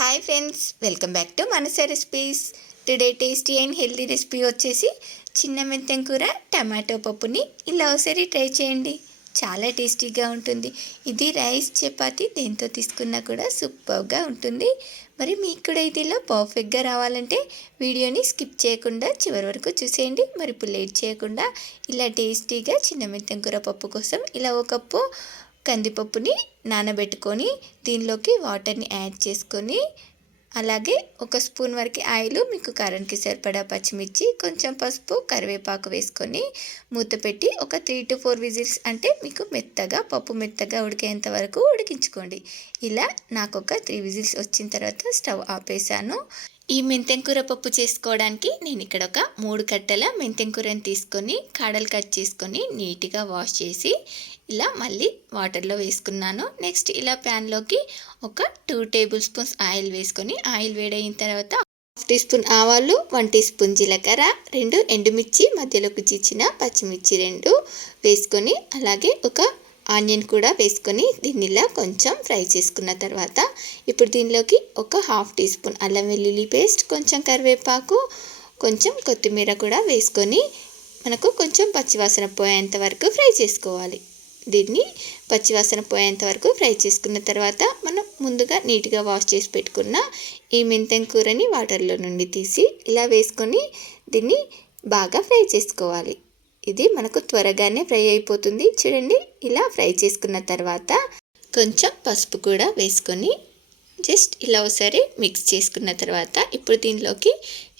Hi friends, welcome back to Manasa recipes. Today tasty and healthy recipe వచ్చేసి చిన్న మెంతం కూర tomato పప్పుని ఇలా ఒకసారి ట్రై చేయండి. చాలా టేస్టీగా ఉంటుంది. ఇది రైస్ చపాతి దేంతో తీసుకున్నా కూడా సూపర్గా ఉంటుంది. మరి మీకు కూడా ఇదిలో పర్ఫెక్ట్గా రావాలంటే వీడియోని స్కిప్ చేయకుండా చివరి వరకు చూసేయండి. మరి ఇప్పుడు లేట్ చేయకుండా ఇలా టేస్టీగా చిన్న మెంతం కూర పప్పు కోసం ఇలా ఒక కప్పు కందిపప్పుని నానబెట్టుకొని దీనిలోకి వాటర్ని యాడ్ చేసుకొని అలాగే ఒక స్పూన్ వరకు ఆయిల్, మీకు కారానికి సరిపడా పచ్చిమిర్చి, కొంచెం పసుపు, కరివేపాకు వేసుకొని మూత పెట్టి ఒక 3 to 4 విజిల్స్ అంటే మీకు పప్పు మెత్తగా ఉడికేంత వరకు ఉడికించుకోండి. ఇలా నాకు ఒక 3 విజిల్స్ వచ్చిన తర్వాత స్టవ్ ఆపేసాను. ఈ మెంతం కూర పప్పు చేసుకోవడానికి నేను ఇక్కడ ఒక 3 కట్టల మెంతం కూరని తీసుకొని కాడలు కట్ చేసుకొని నీట్గా వాష్ చేసి ఇలా మళ్ళీ వాటర్లో వేసుకున్నాను. నెక్స్ట్ ఇలా ప్యాన్లోకి ఒక 2 టేబుల్ స్పూన్స్ ఆయిల్ వేసుకొని ఆయిల్ వేడైన తర్వాత 1 టీ స్పూన్ ఆవాలు, 1 టీ స్పూన్ జీలకర్ర, 2 ఎండుమిర్చి మధ్యలోకి చీల్చిన పచ్చిమిర్చి 2 వేసుకొని అలాగే ఒక ఆనియన్ కూడా వేసుకొని దీన్ని ఇలా కొంచెం ఫ్రై చేసుకున్న తర్వాత ఇప్పుడు దీనిలోకి ఒక 1/2 టీ స్పూన్ అల్లం వెల్లుల్లి పేస్ట్, కొంచెం కరివేపాకు, కొంచెం కొత్తిమీర కూడా వేసుకొని మనకు కొంచెం పచ్చివాసన పోయేంత వరకు ఫ్రై చేసుకోవాలి. దీన్ని పచ్చివాసన పోయేంత వరకు ఫ్రై చేసుకున్న తర్వాత మనం ముందుగా నీట్గా వాష్ చేసి పెట్టుకున్న ఈ మెంతం కూరని వాటర్లో నుండి తీసి ఇలా వేసుకొని దీన్ని బాగా ఫ్రై చేసుకోవాలి. ఇది మనకు త్వరగానే ఫ్రై అయిపోతుంది. చూడండి, ఇలా ఫ్రై చేసుకున్న తర్వాత కొంచెం పసుపు కూడా వేసుకొని జస్ట్ ఇలా ఒకసారి మిక్స్ చేసుకున్న తర్వాత ఇప్పుడు దీనిలోకి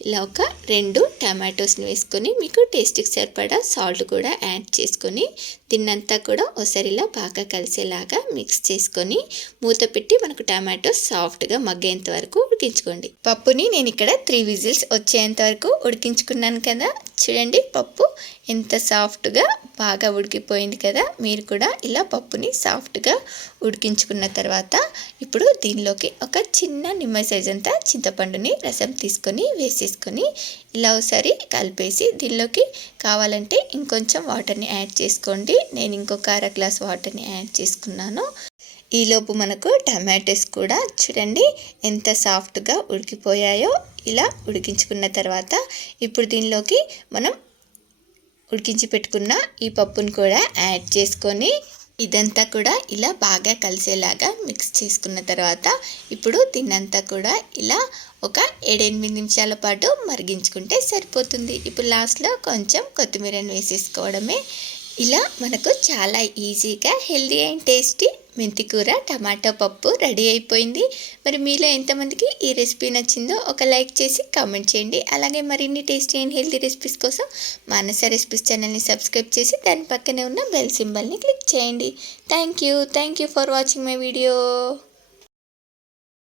ఇలా ఒక 2 టమాటోస్ని వేసుకొని మీకు టేస్ట్కి సరిపడా సాల్ట్ కూడా యాడ్ చేసుకొని దీన్నంతా కూడా ఒకసారి ఇలా బాగా కలిసేలాగా మిక్స్ చేసుకొని మూత పెట్టి మనకు టమాటో సాఫ్ట్గా మగ్గేంత వరకు ఉడికించుకోండి. పప్పుని నేను ఇక్కడ 3 విజిల్స్ వచ్చేంత వరకు ఉడికించుకున్నాను కదా. చూడండి, పప్పు ఎంత సాఫ్ట్గా బాగా ఉడికిపోయింది కదా. మీరు కూడా ఇలా పప్పుని సాఫ్ట్గా ఉడికించుకున్న తర్వాత ఇప్పుడు దీనిలోకి ఒక చిన్న నిమ్మ సైజ్ అంతా చింతపండుని రసం తీసుకొని వేసేసుకొని ఇలా ఒకసారి కలిపేసి దీనిలోకి కావాలంటే ఇంకొంచెం వాటర్ని యాడ్ చేసుకోండి. నేను ఇంకొక 1/2 గ్లాస్ వాటర్ని యాడ్ చేసుకున్నాను. ఈలోపు మనకు టమాటోస్ కూడా చూడండి ఎంత సాఫ్ట్గా ఉడికిపోయాయో. ఇలా ఉడికించుకున్న తర్వాత ఇప్పుడు దీనిలోకి మనం ఉడికించి పెట్టుకున్న ఈ పప్పును కూడా యాడ్ చేసుకొని ఇదంతా కూడా ఇలా బాగా కలిసేలాగా మిక్స్ చేసుకున్న తర్వాత ఇప్పుడు దీన్నంతా కూడా ఇలా ఒక 7-8 నిమిషాల పాటు మరిగించుకుంటే సరిపోతుంది. ఇప్పుడు లాస్ట్లో కొంచెం కొత్తిమీరని వేసేసుకోవడమే. ఇలా మనకు చాలా ఈజీగా హెల్తీ అండ్ టేస్టీ మెంతికూర టమాటో పప్పు రెడీ అయిపోయింది. మరి మీలో ఎంతమందికి ఈ రెసిపీ నచ్చిందో ఒక లైక్ చేసి కామెంట్ చేయండి. అలాగే మరిన్ని టేస్టీ అండ్ హెల్తీ రెసిపీస్ కోసం మానస రెసిపీస్ ఛానల్ని సబ్స్క్రైబ్ చేసి దాని పక్కనే ఉన్న బెల్ సింబల్ని క్లిక్ చేయండి. Thank you for watching my video.